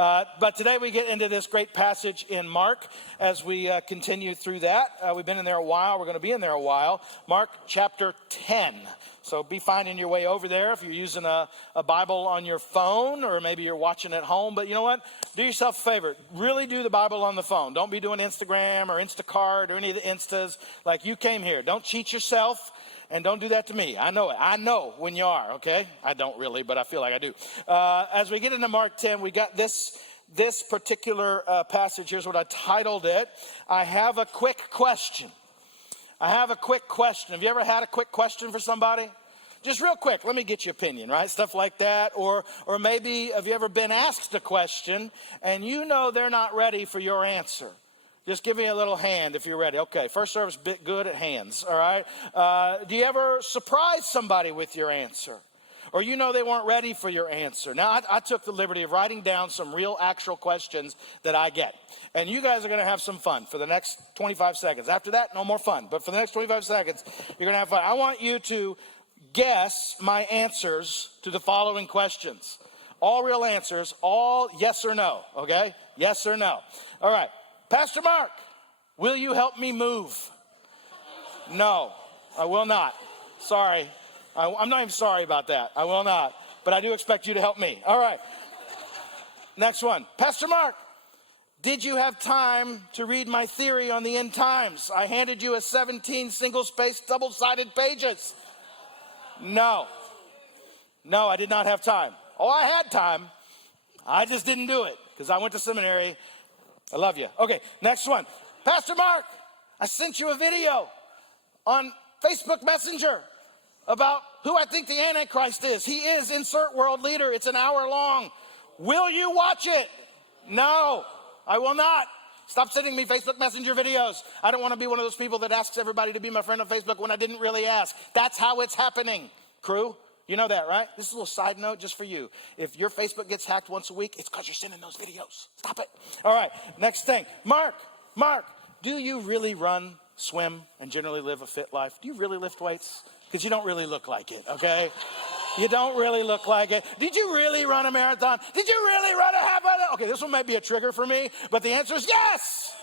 But today we get into this great passage in Mark as we continue through that. We've been in there a while. We're going to be in there a while. Mark chapter 10. So be finding your way over there if you're using a Bible on your phone, or maybe you're watching at home. But you know what? Do yourself a favor. Really do the Bible on the phone. Don't be doing Instagram or Instacart or any of the Instas like you came here. Don't cheat yourself. And don't do that to me. I know it. I know when you are, okay? I don't really, but I feel like I do. As we get into Mark 10, we got this particular passage. Here's what I titled it. I have a quick question. I have a quick question. Have you ever had a quick question for somebody? Just real quick, let me get your opinion, right? Stuff like that. Or maybe have you ever been asked a question and you know they're not ready for your answer? Just give me a little hand if you're ready. Okay, first service, bit good at hands, all right? Do you ever surprise somebody with your answer? Or you know they weren't ready for your answer? Now, I took the liberty of writing down some real actual questions that I get. And you guys are going to have some fun for the next 25 seconds. After that, no more fun. But for the next 25 seconds, you're going to have fun. I want you to guess my answers to the following questions. All real answers, all yes or no, okay? Yes or no. All right. Pastor Mark, will you help me move? No, I will not. Sorry. I'm not even sorry about that. I will not. But I do expect you to help me. All right. Next one. Pastor Mark, did you have time to read my theory on the end times? I handed you a 17 single-spaced, double-sided pages. No. No, I did not have time. Oh, I had time. I just didn't do it because I went to seminary. I love you. Okay, next one. Pastor Mark, I sent you a video on Facebook Messenger about who I think the Antichrist is. He is insert world leader. It's an hour long. Will you watch it? No, I will not. Stop sending me Facebook Messenger videos. I don't want to be one of those people that asks everybody to be my friend on Facebook when I didn't really ask. That's how it's happening, crew. You know that, right? This is a little side note just for you. If your Facebook gets hacked once a week, it's because you're sending those videos. Stop it. All right, next thing. Mark, do you really run, swim, and generally live a fit life? Do you really lift weights? Because you don't really look like it, okay? You don't really look like it. Did you really run a marathon? Did you really run a half marathon? Okay, this one might be a trigger for me, but the answer is yes.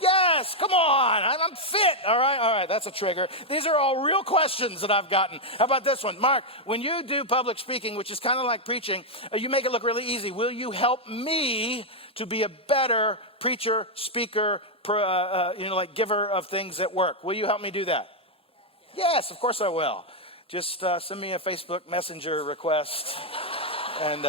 Yes, come on, I'm fit. All right, that's a trigger. These are all real questions that I've gotten. How about this one? Mark, when you do public speaking, which is kind of like preaching, you make it look really easy. Will you help me to be a better preacher, speaker, like giver of things at work? Will you help me do that? Yes, of course I will. Just send me a Facebook Messenger request. And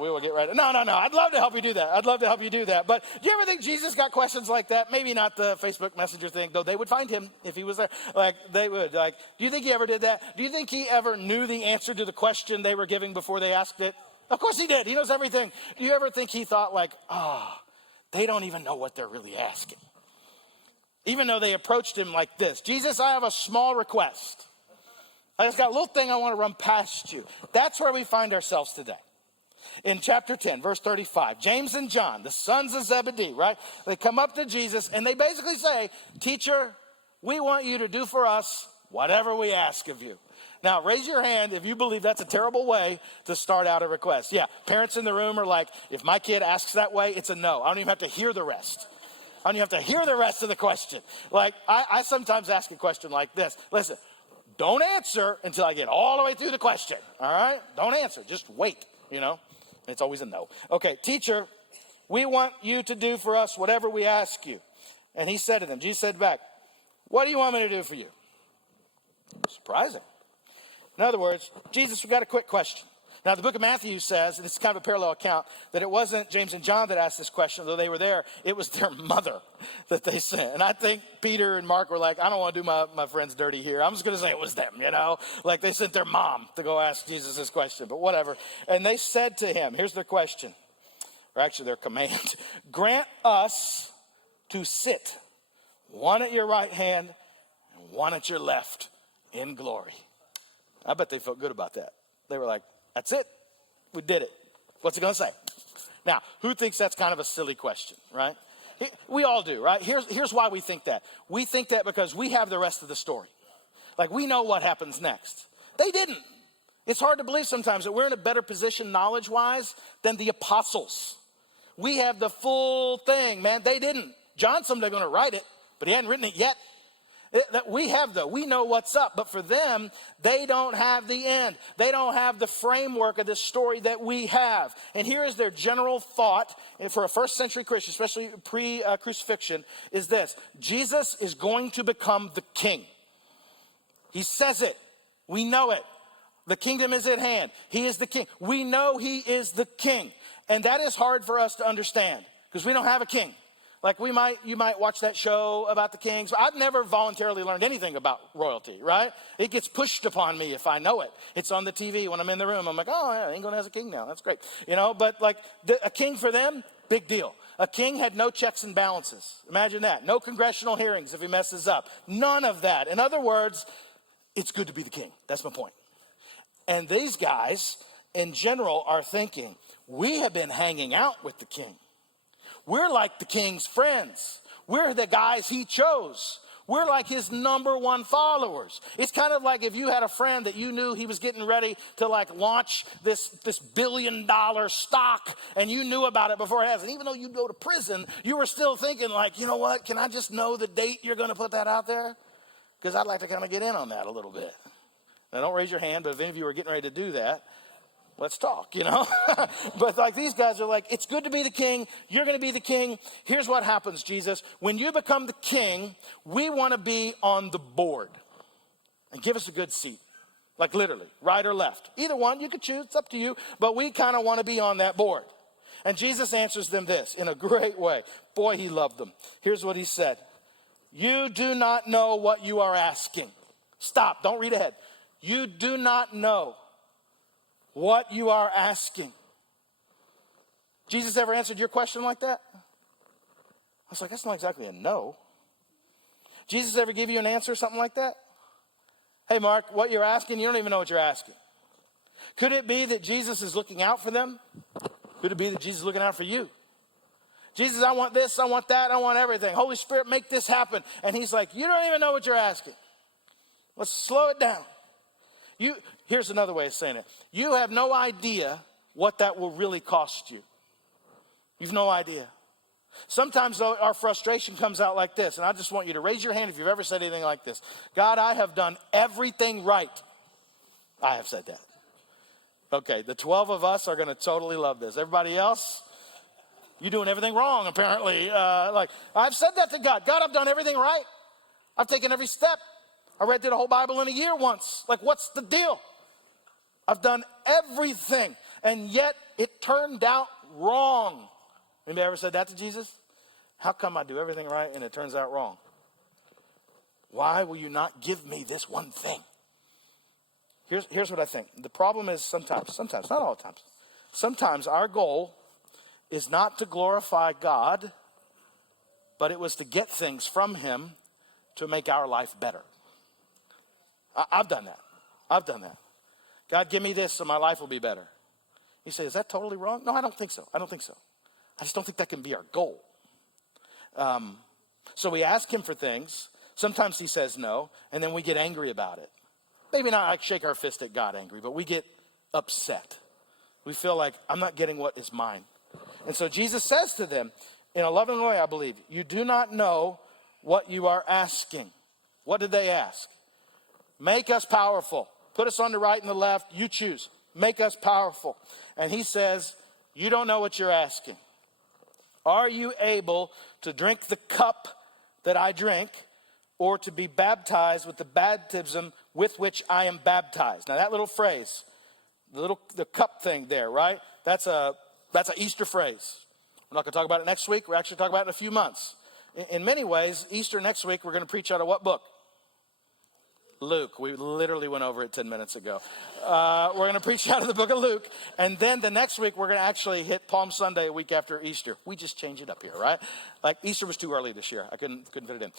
we will get right. No. I'd love to help you do that. But do you ever think Jesus got questions like that? Maybe not the Facebook Messenger thing, though they would find him if he was there. Like, they would. Like, do you think he ever did that? Do you think he ever knew the answer to the question they were giving before they asked it? Of course he did. He knows everything. Do you ever think he thought like, they don't even know what they're really asking? Even though they approached him like this. Jesus, I have a small request. I just got a little thing I want to run past you. That's where we find ourselves today. In chapter 10, verse 35, James and John, the sons of Zebedee, right? They come up to Jesus and they basically say, Teacher, we want you to do for us whatever we ask of you. Now, raise your hand if you believe that's a terrible way to start out a request. Yeah, parents in the room are like, if my kid asks that way, it's a no. I don't even have to hear the rest. I don't even have to hear the rest of the question. Like, I sometimes ask a question like this. Listen. Don't answer until I get all the way through the question, all right? Don't answer. Just wait, It's always a no. Okay, teacher, we want you to do for us whatever we ask you. And he said to them, Jesus said back, what do you want me to do for you? Surprising. In other words, Jesus, we got a quick question. Now, the book of Matthew says, and it's kind of a parallel account, that it wasn't James and John that asked this question, though they were there. It was their mother that they sent. And I think Peter and Mark were like, I don't want to do my friends dirty here. I'm just going to say it was them, Like they sent their mom to go ask Jesus this question, but whatever. And they said to him, here's their question, or actually their command. Grant us to sit, one at your right hand and one at your left in glory. I bet they felt good about that. They were like, that's it. We did it. What's it going to say? Now, who thinks that's kind of a silly question, right? We all do, right? Here's why we think that. We think that because we have the rest of the story. Like, we know what happens next. They didn't. It's hard to believe sometimes that we're in a better position knowledge-wise than the apostles. We have the full thing, man. They didn't. John's someday going to write it, but he hadn't written it yet. We know what's up, but for them, they don't have the end. They don't have the framework of this story that we have. And here is their general thought for a first century Christian, especially pre-crucifixion, is this: Jesus is going to become the king. He says it. We know it. The kingdom is at hand. He is the king. We know he is the king. And that is hard for us to understand because we don't have a king. Like you might watch that show about the kings. I've never voluntarily learned anything about royalty, right? It gets pushed upon me if I know it. It's on the TV when I'm in the room. I'm like, oh, yeah, England has a king now. That's great. But like a king for them, big deal. A king had no checks and balances. Imagine that. No congressional hearings if he messes up. None of that. In other words, it's good to be the king. That's my point. And these guys, in general, are thinking, we have been hanging out with the king. We're like the king's friends. We're the guys he chose. We're like his number one followers. It's kind of like if you had a friend that you knew he was getting ready to like launch this $1 billion stock and you knew about it before it happened. Even though you go to prison, you were still thinking like, you know what, can I just know the date you're going to put that out there? Because I'd like to kind of get in on that a little bit. Now don't raise your hand, but if any of you are getting ready to do that, let's talk, But like these guys are like, it's good to be the king. You're going to be the king. Here's what happens, Jesus. When you become the king, we want to be on the board. And give us a good seat. Like literally, right or left. Either one, you could choose. It's up to you. But we kind of want to be on that board. And Jesus answers them this in a great way. Boy, he loved them. Here's what he said. You do not know what you are asking. Stop. Don't read ahead. You do not know what you are asking. Jesus ever answered your question like that? I was like, that's not exactly a no. Jesus ever give you an answer, something like that? Hey, Mark, what you're asking, you don't even know what you're asking. Could it be that Jesus is looking out for them? Could it be that Jesus is looking out for you? Jesus, I want this, I want that, I want everything. Holy Spirit, make this happen. And he's like, you don't even know what you're asking. Let's slow it down. Here's another way of saying it. You have no idea what that will really cost you. You've no idea. Sometimes though, our frustration comes out like this, and I just want you to raise your hand if you've ever said anything like this. God, I have done everything right. I have said that. Okay, the 12 of us are going to totally love this. Everybody else, you're doing everything wrong, apparently. I've said that to God. God, I've done everything right. I've taken every step. I read through the whole Bible in a year once. Like, what's the deal? I've done everything, and yet it turned out wrong. Anybody ever said that to Jesus? How come I do everything right and it turns out wrong? Why will you not give me this one thing? Here's what I think. The problem is sometimes, not all the times. Sometimes our goal is not to glorify God, but it was to get things from him to make our life better. I've done that. God, give me this so my life will be better. You say, is that totally wrong? No, I don't think so. I just don't think that can be our goal. So we ask him for things. Sometimes he says no, and then we get angry about it. Maybe not like shake our fist at God angry, but we get upset. We feel like I'm not getting what is mine. And so Jesus says to them, in a loving way, I believe, you do not know what you are asking. What did they ask? Make us powerful. Put us on the right and the left. You choose. Make us powerful. And he says, you don't know what you're asking. Are you able to drink the cup that I drink, or to be baptized with the baptism with which I am baptized? Now that little phrase, the cup thing there, right? That's an Easter phrase. We're not going to talk about it next week. We're actually talking about it in a few months. In many ways, Easter next week, we're going to preach out of what book? Luke. We literally went over it 10 minutes ago. We're going to preach out of the book of Luke. And then the next week, we're going to actually hit Palm Sunday a week after Easter. We just change it up here, right? Like Easter was too early this year. I couldn't fit it in.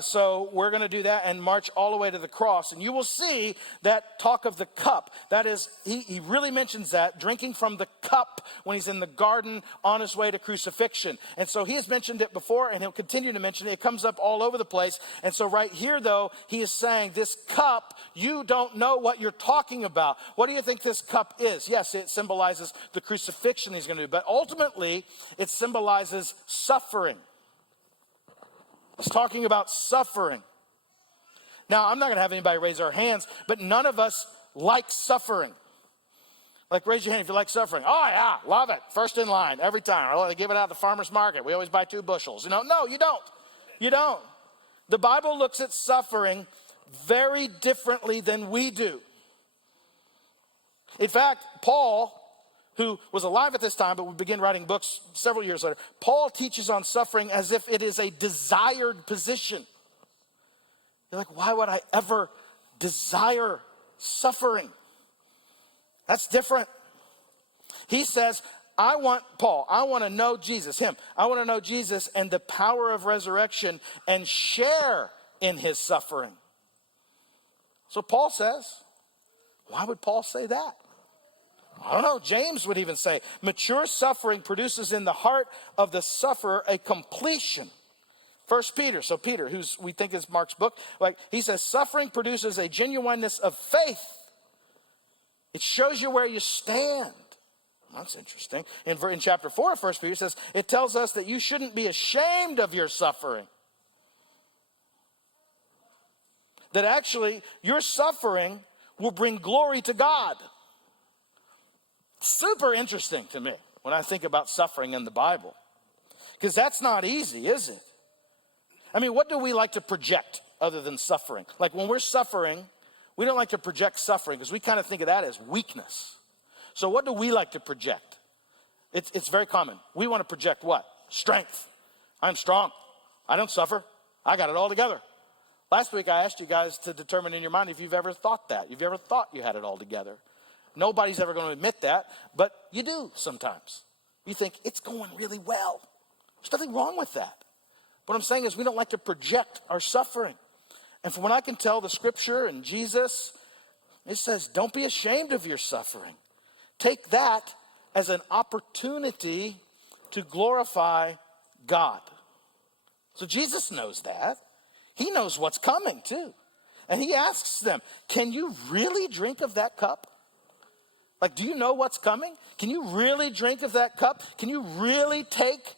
So we're going to do that and march all the way to the cross. And you will see that talk of the cup. That is, he really mentions that, drinking from the cup when he's in the garden on his way to crucifixion. And so he has mentioned it before, and he'll continue to mention it. It comes up all over the place. And so right here, though, he is saying this this cup, you don't know what you're talking about. What do you think this cup is? Yes, it symbolizes the crucifixion he's going to do, but ultimately it symbolizes suffering. He's talking about suffering. Now, I'm not going to have anybody raise their hands, but none of us like suffering. Like, raise your hand if you like suffering. Oh, yeah, love it. First in line, every time. They give it out at the farmer's market. We always buy 2 bushels. No, you don't. You don't. The Bible looks at suffering very differently than we do. In fact, Paul, who was alive at this time, but would begin writing books several years later, Paul teaches on suffering as if it is a desired position. You're like, why would I ever desire suffering? That's different. He says, I want to know Jesus, him. I want to know Jesus and the power of resurrection and share in his suffering. So Paul says, why would Paul say that? I don't know. James would even say, mature suffering produces in the heart of the sufferer a completion. First Peter, so Peter, who's we think is Mark's book, he says, suffering produces a genuineness of faith. It shows you where you stand. That's interesting. In chapter 4 of 1 Peter, it says, it tells us that you shouldn't be ashamed of your suffering. That actually, your suffering will bring glory to God. Super interesting to me when I think about suffering in the Bible. Because that's not easy, is it? I mean, what do we like to project other than suffering? Like when we're suffering, we don't like to project suffering because we kind of think of that as weakness. So what do we like to project? It's very common. We want to project what? Strength. I'm strong. I don't suffer. I got it all together. Last week I asked you guys to determine in your mind if you've ever thought that. You've ever thought you had it all together. Nobody's ever going to admit that, but you do sometimes. You think, it's going really well. There's nothing wrong with that. What I'm saying is we don't like to project our suffering. And from what I can tell, the scripture and Jesus, it says, don't be ashamed of your suffering. Take that as an opportunity to glorify God. So Jesus knows that. He knows what's coming too. And he asks them, can you really drink of that cup? Like, do you know what's coming? Can you really drink of that cup? Can you really take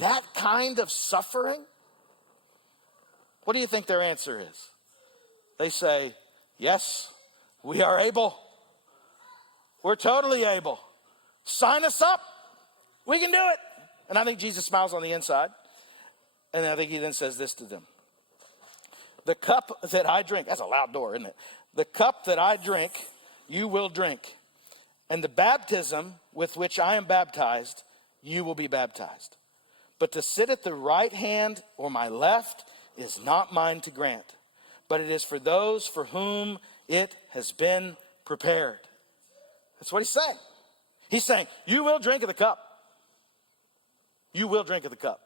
that kind of suffering? What do you think their answer is? They say, yes, we are able. We're totally able. Sign us up. We can do it. And I think Jesus smiles on the inside. And I think he then says this to them. The cup that I drink, that's a loud door, isn't it? The cup that I drink, you will drink. And the baptism with which I am baptized, you will be baptized. But to sit at the right hand or my left is not mine to grant, but it is for those for whom it has been prepared. That's what he's saying. He's saying, you will drink of the cup. You will drink of the cup.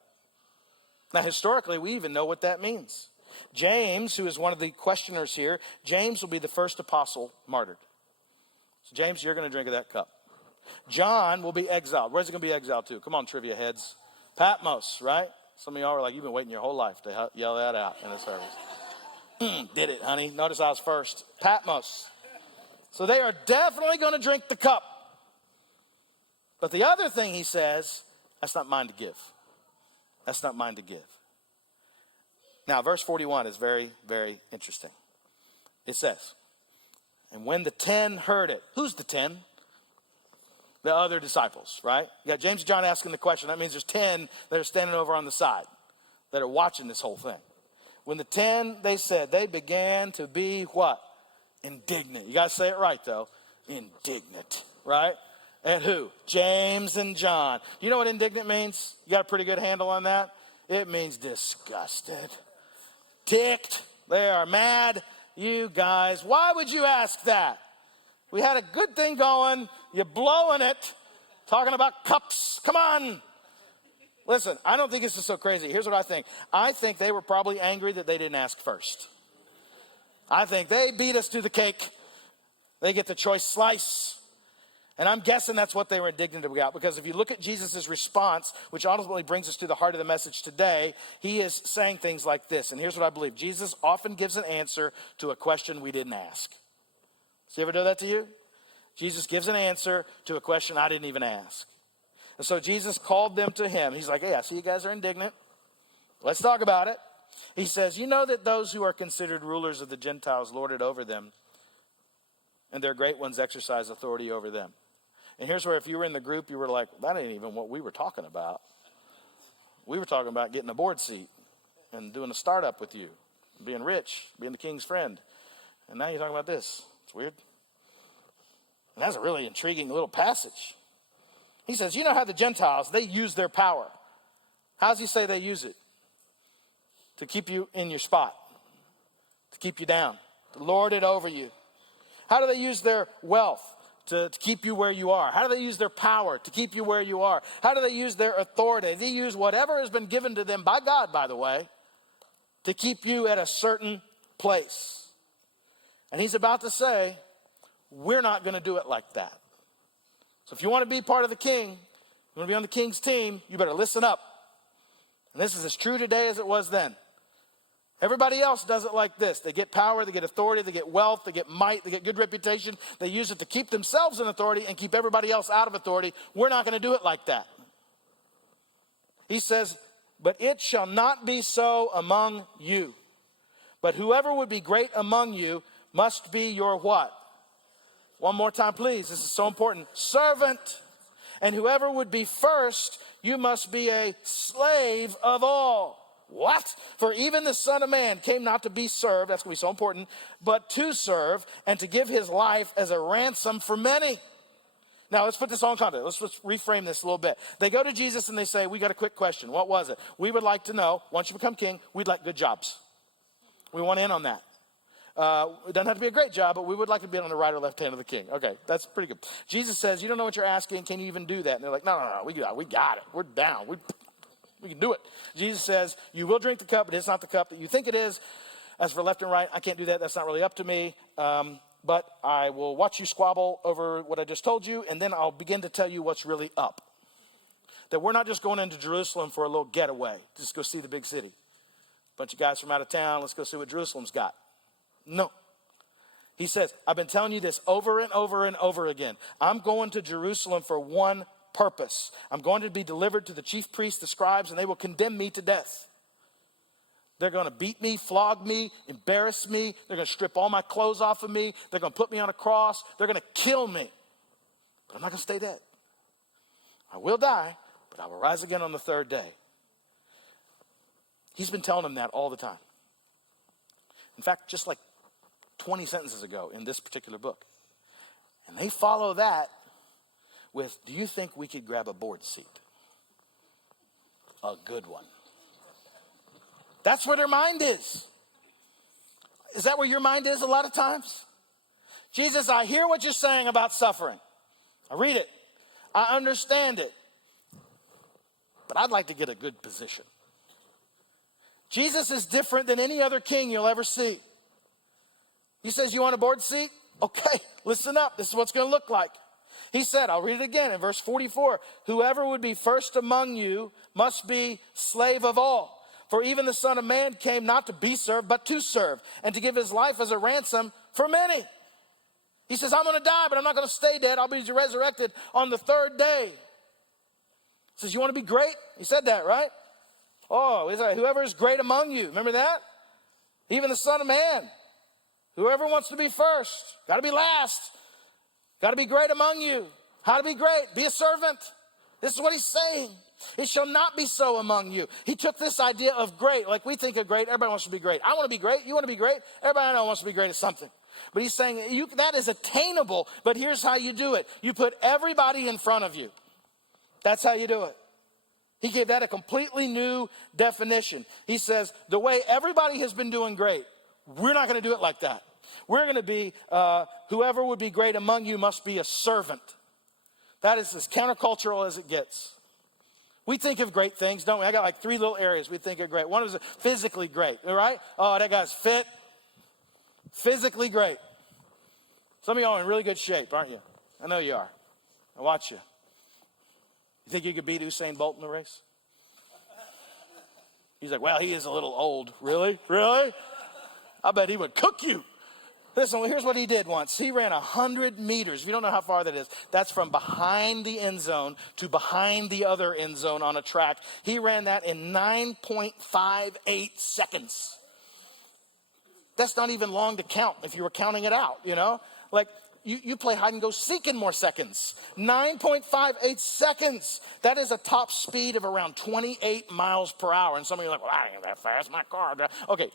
Now, historically, we even know what that means. James, who is one of the questioners here, James will be the first apostle martyred. So James, you're going to drink of that cup. John will be exiled. Where's he going to be exiled to? Come on, trivia heads. Patmos, right? Some of y'all are like, you've been waiting your whole life to yell that out in the service. Did it, honey. Notice I was first. Patmos. So they are definitely going to drink the cup. But the other thing he says, that's not mine to give. That's not mine to give. Now, verse 41 is very, very interesting. It says, and when the 10 heard it, who's the 10? The other disciples, right? You got James and John asking the question. That means there's 10 that are standing over on the side that are watching this whole thing. When the 10, they said, they began to be what? Indignant. You got to say it right, though. Indignant, right? At who? James and John. You know what indignant means? You got a pretty good handle on that? It means disgusted. Ticked. They are mad. You guys, why would you ask that? We had a good thing going. You're blowing it. Talking about cups. Come on. Listen, I don't think this is so crazy. Here's what I think. I think they were probably angry that they didn't ask first. I think they beat us to the cake. They get the choice slice. And I'm guessing that's what they were indignant about, because if you look at Jesus' response, which ultimately brings us to the heart of the message today, he is saying things like this. And here's what I believe. Jesus often gives an answer to a question we didn't ask. Does he ever do that to you? Jesus gives an answer to a question I didn't even ask. And so Jesus called them to him. He's like, hey, I see you guys are indignant. Let's talk about it. He says, you know that those who are considered rulers of the Gentiles lord it over them, and their great ones exercise authority over them. And here's where if you were in the group, you were like, that ain't even what we were talking about. We were talking about getting a board seat and doing a startup with you, being rich, being the king's friend. And now you're talking about this. It's weird. And that's a really intriguing little passage. He says, you know how the Gentiles, they use their power. How does he say they use it? To keep you in your spot, to keep you down, to lord it over you. How do they use their wealth? To keep you where you are? How do they use their power to keep you where you are? How do they use their authority? They use whatever has been given to them by God, by the way, to keep you at a certain place. And he's about to say, we're not going to do it like that. So if you want to be part of the king, you want to be on the king's team, you better listen up. And this is as true today as it was then. Everybody else does it like this. They get power, they get authority, they get wealth, they get might, they get good reputation. They use it to keep themselves in authority and keep everybody else out of authority. We're not going to do it like that. He says, but it shall not be so among you. But whoever would be great among you must be your what? One more time, please. This is so important. Servant. And whoever would be first, you must be a slave of all. What? For even the Son of Man came not to be served, that's going to be so important, but to serve and to give his life as a ransom for many. Now, let's put this all in context. Let's reframe this a little bit. They go to Jesus and they say, we got a quick question. What was it? We would like to know, once you become king, we'd like good jobs. We want in on that. It doesn't have to be a great job, but we would like to be on the right or left hand of the king. Okay, that's pretty good. Jesus says, you don't know what you're asking. Can you even do that? And they're like, no, we got it. We're down. We can do it. Jesus says, you will drink the cup, but it's not the cup that you think it is. As for left and right, I can't do that. That's not really up to me. But I will watch you squabble over what I just told you, and then I'll begin to tell you what's really up. That we're not just going into Jerusalem for a little getaway. Just go see the big city. Bunch of guys from out of town. Let's go see what Jerusalem's got. No. He says, I've been telling you this over and over and over again. I'm going to Jerusalem for one purpose. I'm going to be delivered to the chief priests, the scribes, and they will condemn me to death. They're going to beat me, flog me, embarrass me. They're going to strip all my clothes off of me. They're going to put me on a cross. They're going to kill me. But I'm not going to stay dead. I will die, but I will rise again on the third day. He's been telling them that all the time. In fact, just like 20 sentences ago in this particular book. And they follow that with, do you think we could grab a board seat? A good one. That's where their mind is. Is that where your mind is a lot of times? Jesus, I hear what you're saying about suffering. I read it. I understand it. But I'd like to get a good position. Jesus is different than any other king you'll ever see. He says, you want a board seat? Okay, listen up. This is what's going to look like. He said, I'll read it again in verse 44. Whoever would be first among you must be slave of all. For even the Son of Man came not to be served, but to serve, and to give his life as a ransom for many. He says, I'm going to die, but I'm not going to stay dead. I'll be resurrected on the third day. He says, you want to be great? He said that, right? Oh, he's like, whoever is great among you. Remember that? Even the Son of Man. Whoever wants to be first, got to be last. Got to be great among you. How to be great? Be a servant. This is what he's saying. It shall not be so among you. He took this idea of great, like we think of great. Everybody wants to be great. I want to be great. You want to be great. Everybody I know wants to be great at something. But he's saying that is attainable, but here's how you do it. You put everybody in front of you. That's how you do it. He gave that a completely new definition. He says, the way everybody has been doing great, we're not going to do it like that. We're going to be, whoever would be great among you must be a servant. That is as countercultural as it gets. We think of great things, don't we? I got like 3 little areas we think are great. One is physically great, all right? Oh, that guy's fit. Physically great. Some of y'all are in really good shape, aren't you? I know you are. Now watch you. You think you could beat Usain Bolt in the race? He's like, well, he is a little old. Really? Really? I bet he would cook you. Listen, here's what he did once. He ran 100 meters. If you don't know how far that is, that's from behind the end zone to behind the other end zone on a track. He ran that in 9.58 seconds. That's not even long to count if you were counting it out, you know? Like, you play hide and go seek in more seconds. 9.58 seconds. That is a top speed of around 28 miles per hour. And some of you are like, well, I ain't that fast. My car. Okay.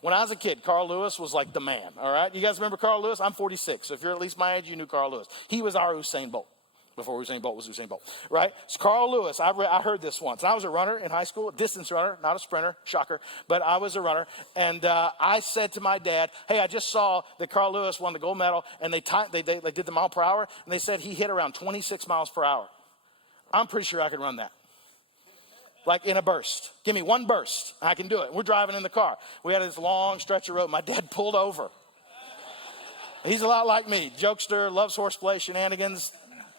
When I was a kid, Carl Lewis was like the man, all right? You guys remember Carl Lewis? I'm 46. So if you're at least my age, you knew Carl Lewis. He was our Usain Bolt. Before Usain Bolt was Usain Bolt, right? So Carl Lewis, I heard this once. I was a runner in high school, a distance runner, not a sprinter, shocker, but I was a runner. And I said to my dad, hey, I just saw that Carl Lewis won the gold medal, and they did the mile per hour, and they said he hit around 26 miles per hour. I'm pretty sure I could run that. Like in a burst. Give me one burst, I can do it. We're driving in the car. We had this long stretch of road. My dad pulled over. He's a lot like me, jokester, loves horseplay, shenanigans,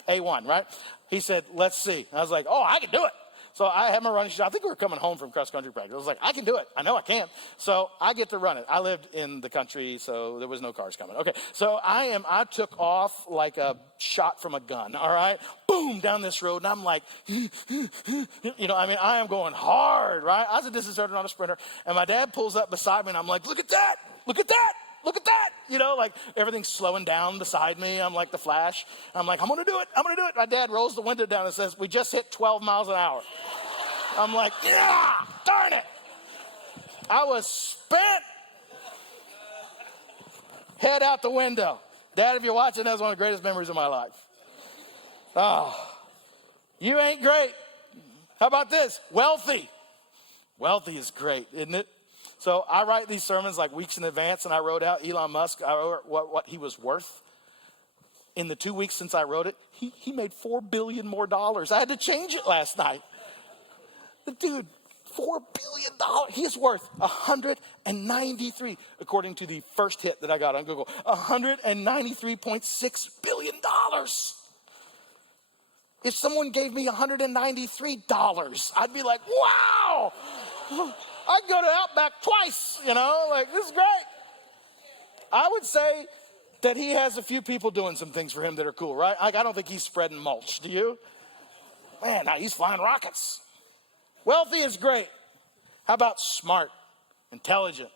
A1, right? He said, let's see. I was like, oh, I can do it. So I had my running shoes. I think we were coming home from cross-country practice. I was like, I can do it. I know I can. So I get to run it. I lived in the country, so there was no cars coming. Okay, so I took off like a shot from a gun, all right? Boom, down this road, and I'm like, I am going hard, right? I was a distance runner, not a sprinter, and my dad pulls up beside me, and I'm like, look at that, look at that. Look at that, like everything's slowing down beside me. I'm like the Flash. I'm like, I'm going to do it. My dad rolls the window down and says, we just hit 12 miles an hour. I'm like, yeah, darn it. I was spent. Head out the window. Dad, if you're watching, that's one of the greatest memories of my life. Oh, you ain't great. How about this? Wealthy. Wealthy is great, isn't it? So I write these sermons like weeks in advance, and I wrote out Elon Musk, I wrote what he was worth. In the 2 weeks since I wrote it, he made $4 billion more. I had to change it last night. The dude, $4 billion. He's worth 193, according to the first hit that I got on Google, $193.6 billion. If someone gave me $193, I'd be like, wow. I can go to Outback twice, this is great. I would say that he has a few people doing some things for him that are cool, right? I don't think he's spreading mulch, do you? Man, now he's flying rockets. Wealthy is great. How about smart, intelligent?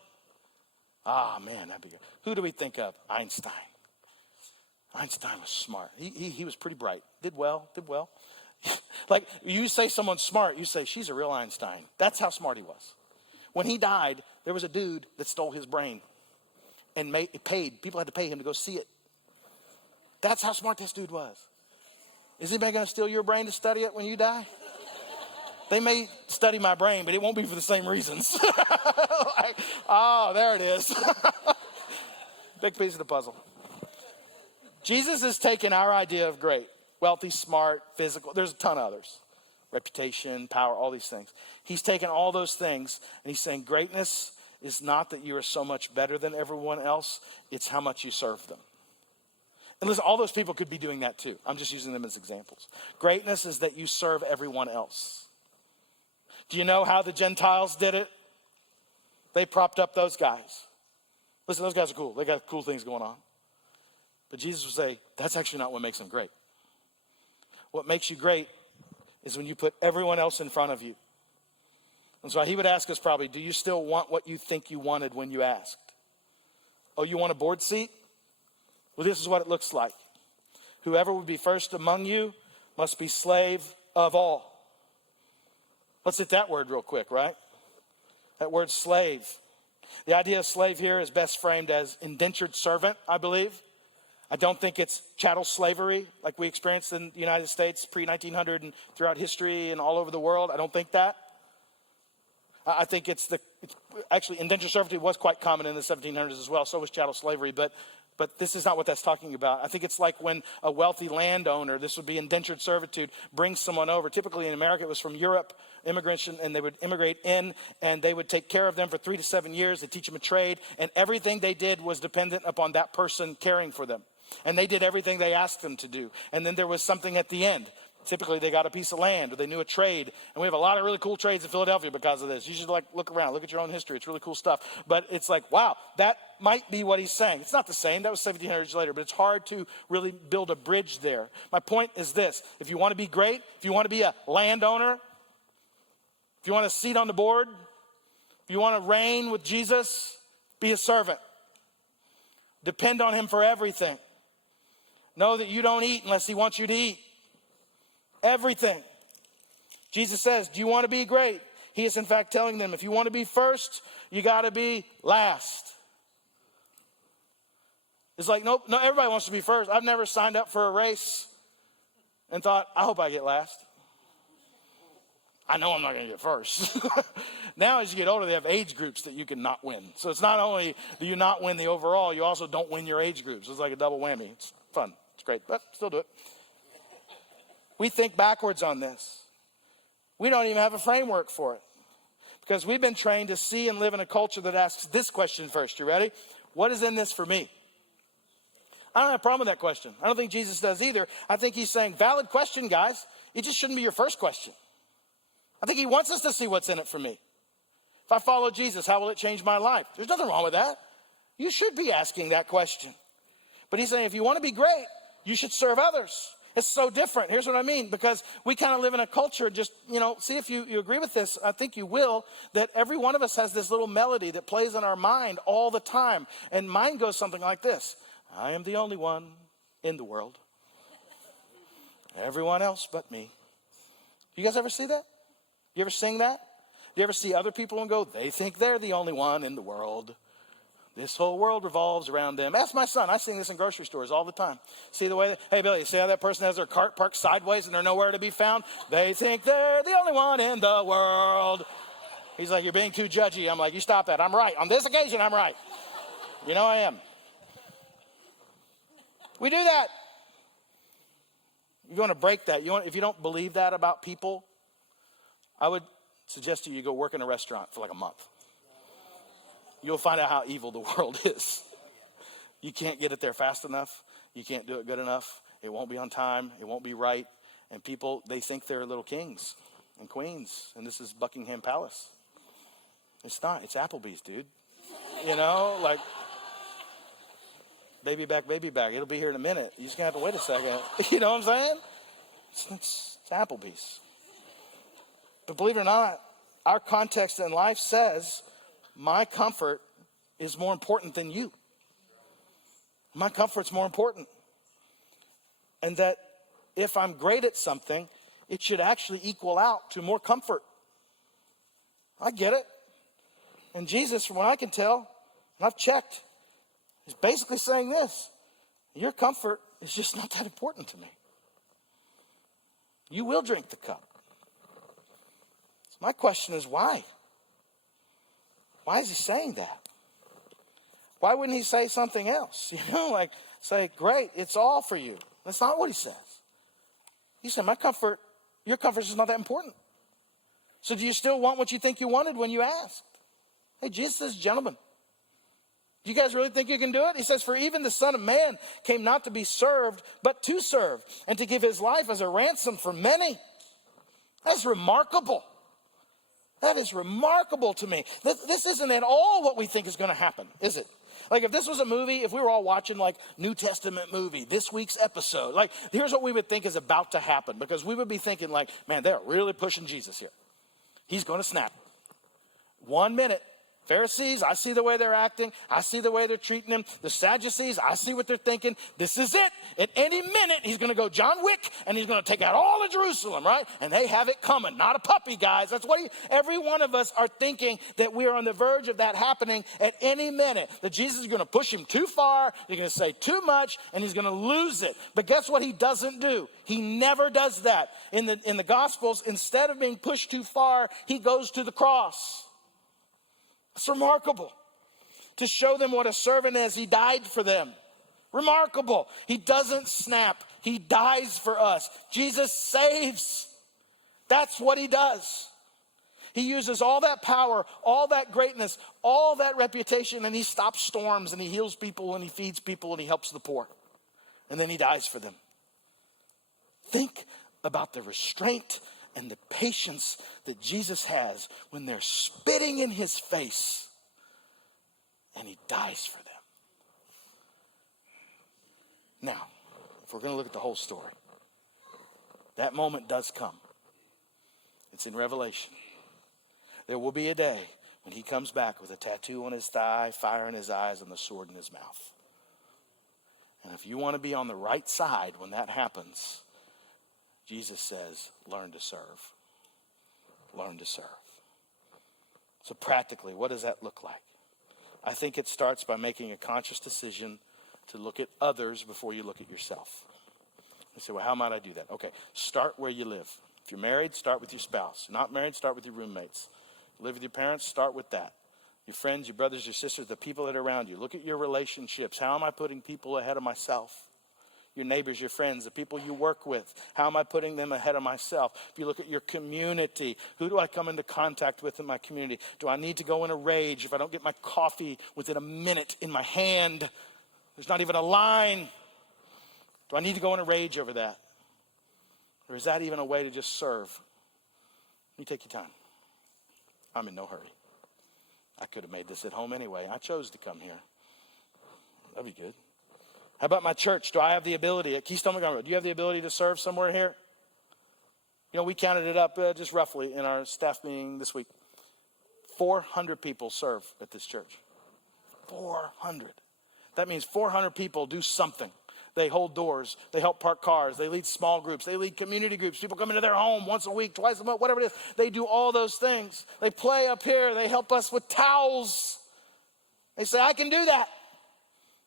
Man, that'd be good. Who do we think of? Einstein. Einstein was smart. He was pretty bright. Did well. Like, you say someone's smart, you say, she's a real Einstein. That's how smart he was. When he died, there was a dude that stole his brain and paid. People had to pay him to go see it. That's how smart this dude was. Is anybody going to steal your brain to study it when you die? They may study my brain, but it won't be for the same reasons. There it is. Big piece of the puzzle. Jesus has taken our idea of great, wealthy, smart, physical. There's a ton of others. Reputation, power, all these things. He's taken all those things and he's saying greatness is not that you are so much better than everyone else. It's how much you serve them. And listen, all those people could be doing that too. I'm just using them as examples. Greatness is that you serve everyone else. Do you know how the Gentiles did it? They propped up those guys. Listen, those guys are cool. They got cool things going on. But Jesus would say, that's actually not what makes them great. What makes you great is when you put everyone else in front of you. And so he would ask us probably, do you still want what you think you wanted when you asked? Oh, you want a board seat? Well, this is what it looks like. Whoever would be first among you must be slave of all. Let's hit that word real quick, right? That word slave. The idea of slave here is best framed as indentured servant, I believe. I don't think it's chattel slavery like we experienced in the United States pre-1900 and throughout history and all over the world. I don't think that. I think it's actually indentured servitude was quite common in the 1700s as well. So was chattel slavery, but this is not what that's talking about. I think it's like when a wealthy landowner, this would be indentured servitude, brings someone over. Typically in America, it was from Europe, immigration, and they would immigrate in, and they would take care of them for 3 to 7 years. They teach them a trade, and everything they did was dependent upon that person caring for them. And they did everything they asked them to do. And then there was something at the end. Typically, they got a piece of land or they knew a trade. And we have a lot of really cool trades in Philadelphia because of this. You should look around, look at your own history. It's really cool stuff. But it's like, wow, that might be what he's saying. It's not the same. That was 1700 years later, but it's hard to really build a bridge there. My point is this. If you want to be great, if you want to be a landowner, if you want a seat on the board, if you want to reign with Jesus, be a servant. Depend on him for everything. Know that you don't eat unless he wants you to eat. Everything. Jesus says, do you want to be great? He is in fact telling them, if you want to be first, you got to be last. It's like, nope, no, everybody wants to be first. I've never signed up for a race and thought, I hope I get last. I know I'm not going to get first. Now, as you get older, they have age groups that you can not win. So it's not only do you not win the overall, you also don't win your age groups. It's like a double whammy. It's fun. It's great, but still do it. We think backwards on this. We don't even have a framework for it. Because we've been trained to see and live in a culture that asks this question first. You ready? What is in this for me? I don't have a problem with that question. I don't think Jesus does either. I think he's saying, valid question, guys. It just shouldn't be your first question. I think he wants us to see what's in it for me. If I follow Jesus, how will it change my life? There's nothing wrong with that. You should be asking that question. But he's saying, if you want to be great, you should serve others. It's so different. Here's what I mean. Because we kind of live in a culture, just, see if you agree with this. I think you will. That every one of us has this little melody that plays in our mind all the time. And mine goes something like this. I am the only one in the world. Everyone else but me. You guys ever see that? You ever sing that? You ever see other people and go, they think they're the only one in the world. This whole world revolves around them. Ask my son. I sing this in grocery stores all the time. See the way, hey, Billy, see how that person has their cart parked sideways and they're nowhere to be found? They think they're the only one in the world. He's like, you're being too judgy. I'm like, you stop that. I'm right. On this occasion, I'm right. You know I am. We do that. You want to break that. If you don't believe that about people, I would suggest to you go work in a restaurant for like a month. You'll find out how evil the world is. You can't get it there fast enough. You can't do it good enough. It won't be on time. It won't be right. And people, they think they're little kings and queens. And this is Buckingham Palace. It's not. It's Applebee's, dude. Like, baby back. It'll be here in a minute. You're just going to have to wait a second. You know what I'm saying? It's Applebee's. But believe it or not, our context in life says, my comfort is more important than you. My comfort's more important. And that if I'm great at something, it should actually equal out to more comfort. I get it. And Jesus, from what I can tell, and I've checked, is basically saying this. Your comfort is just not that important to me. You will drink the cup. So my question is, why? Why is he saying that? Why wouldn't he say something else? Like say, great, it's all for you. That's not what he says. He said, your comfort is not that important. So do you still want what you think you wanted when you asked? Hey, Jesus says, gentlemen, do you guys really think you can do it? He says, for even the Son of Man came not to be served, but to serve, and to give his life as a ransom for many. That's remarkable. That is remarkable to me. This isn't at all what we think is going to happen, is it? Like if this was a movie, if we were all watching like New Testament movie, this week's episode, like here's what we would think is about to happen. Because we would be thinking like, man, they're really pushing Jesus here. He's going to snap. 1 minute. Pharisees, I see the way they're acting. I see the way they're treating him. The Sadducees, I see what they're thinking. This is it. At any minute, he's going to go John Wick, and he's going to take out all of Jerusalem, right? And they have it coming. Not a puppy, guys. That's what every one of us are thinking, that we are on the verge of that happening at any minute. That Jesus is going to push him too far. He's going to say too much, and he's going to lose it. But guess what he doesn't do? He never does that. In the Gospels, instead of being pushed too far, he goes to the cross. It's remarkable to show them what a servant is. He died for them. Remarkable. He doesn't snap. He dies for us. Jesus saves. That's what he does. He uses all that power, all that greatness, all that reputation, and he stops storms, and he heals people, and he feeds people, and he helps the poor. And then he dies for them. Think about the restraint and the patience that Jesus has when they're spitting in his face and he dies for them. Now, if we're going to look at the whole story, that moment does come. It's in Revelation. There will be a day when he comes back with a tattoo on his thigh, fire in his eyes, and the sword in his mouth. And if you want to be on the right side when that happens, Jesus says, learn to serve. Learn to serve. So practically, what does that look like? I think it starts by making a conscious decision to look at others before you look at yourself. You say, well, how might I do that? Okay, start where you live. If you're married, start with your spouse. If you're not married, start with your roommates. Live with your parents, start with that. Your friends, your brothers, your sisters, the people that are around you. Look at your relationships. How am I putting people ahead of myself? Your neighbors, your friends, the people you work with. How am I putting them ahead of myself? If you look at your community, who do I come into contact with in my community? Do I need to go in a rage if I don't get my coffee within a minute in my hand? There's not even a line. Do I need to go in a rage over that? Or is that even a way to just serve? You take your time. I'm in no hurry. I could have made this at home anyway. I chose to come here. That'd be good. How about my church? Do I have the ability at Keystone Montgomeryville? Do you have the ability to serve somewhere here? You know, we counted it up just roughly in our staff meeting this week. 400 people serve at this church. 400. That means 400 people do something. They hold doors. They help park cars. They lead small groups. They lead community groups. People come into their home once a week, twice a month, whatever it is. They do all those things. They play up here. They help us with towels. They say, I can do that.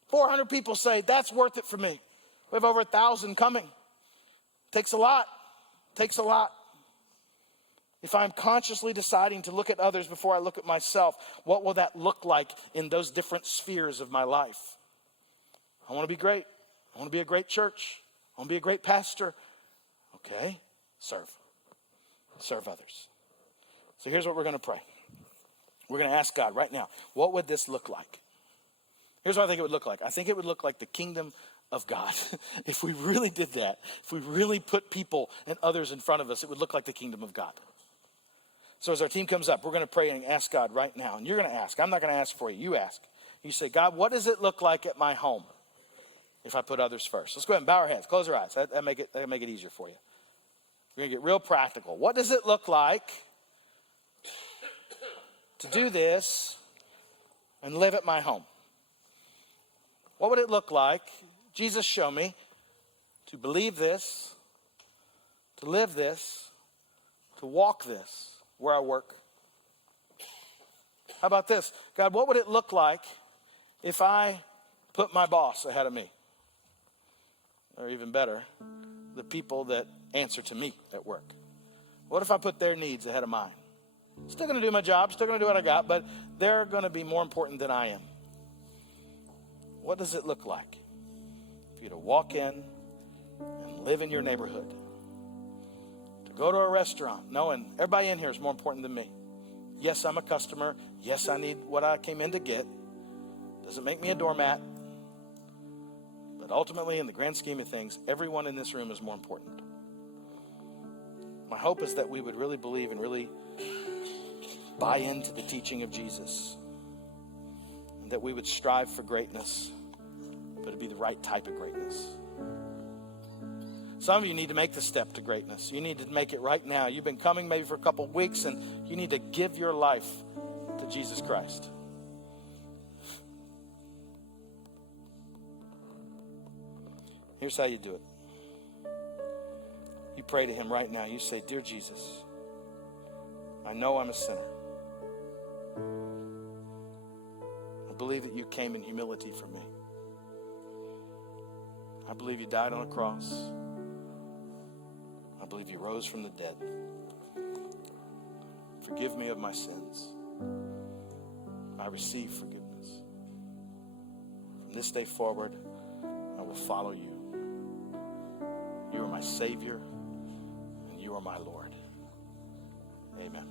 400 people say, that's worth it for me. We have over 1,000 coming. Takes a lot. Takes a lot. If I'm consciously deciding to look at others before I look at myself, what will that look like in those different spheres of my life? I want to be great. I want to be a great church. I want to be a great pastor. Okay, serve. Serve others. So here's what we're going to pray. We're going to ask God right now, what would this look like? Here's what I think it would look like. I think it would look like the kingdom of God. If we really did that, if we really put people and others in front of us, it would look like the kingdom of God. So as our team comes up, we're going to pray and ask God right now. And you're going to ask. I'm not going to ask for you. You ask. You say, God, what does it look like at my home if I put others first? Let's go ahead and bow our heads. Close our eyes. That'll make it easier for you. We're going to get real practical. What does it look like to do this and live at my home? What would it look like, Jesus, show me, to believe this, to live this, to walk this where I work? How about this? God, what would it look like if I put my boss ahead of me? Or even better, the people that answer to me at work. What if I put their needs ahead of mine? Still going to do my job, still going to do what I got, but they're going to be more important than I am. What does it look like for you to walk in and live in your neighborhood? To go to a restaurant knowing everybody in here is more important than me. Yes, I'm a customer. Yes, I need what I came in to get. Doesn't make me a doormat. But ultimately, in the grand scheme of things, everyone in this room is more important. My hope is that we would really believe and really buy into the teaching of Jesus. And that we would strive for greatness, but it'd be the right type of greatness. Some of you need to make the step to greatness. You need to make it right now. You've been coming maybe for a couple of weeks, and you need to give your life to Jesus Christ. Here's how you do it. You pray to him right now. You say, Dear Jesus, I know I'm a sinner. I believe that you came in humility for me. I believe you died on a cross. I believe you rose from the dead. Forgive me of my sins. I receive forgiveness. From this day forward, I will follow you. You are my Savior, and you are my Lord. Amen.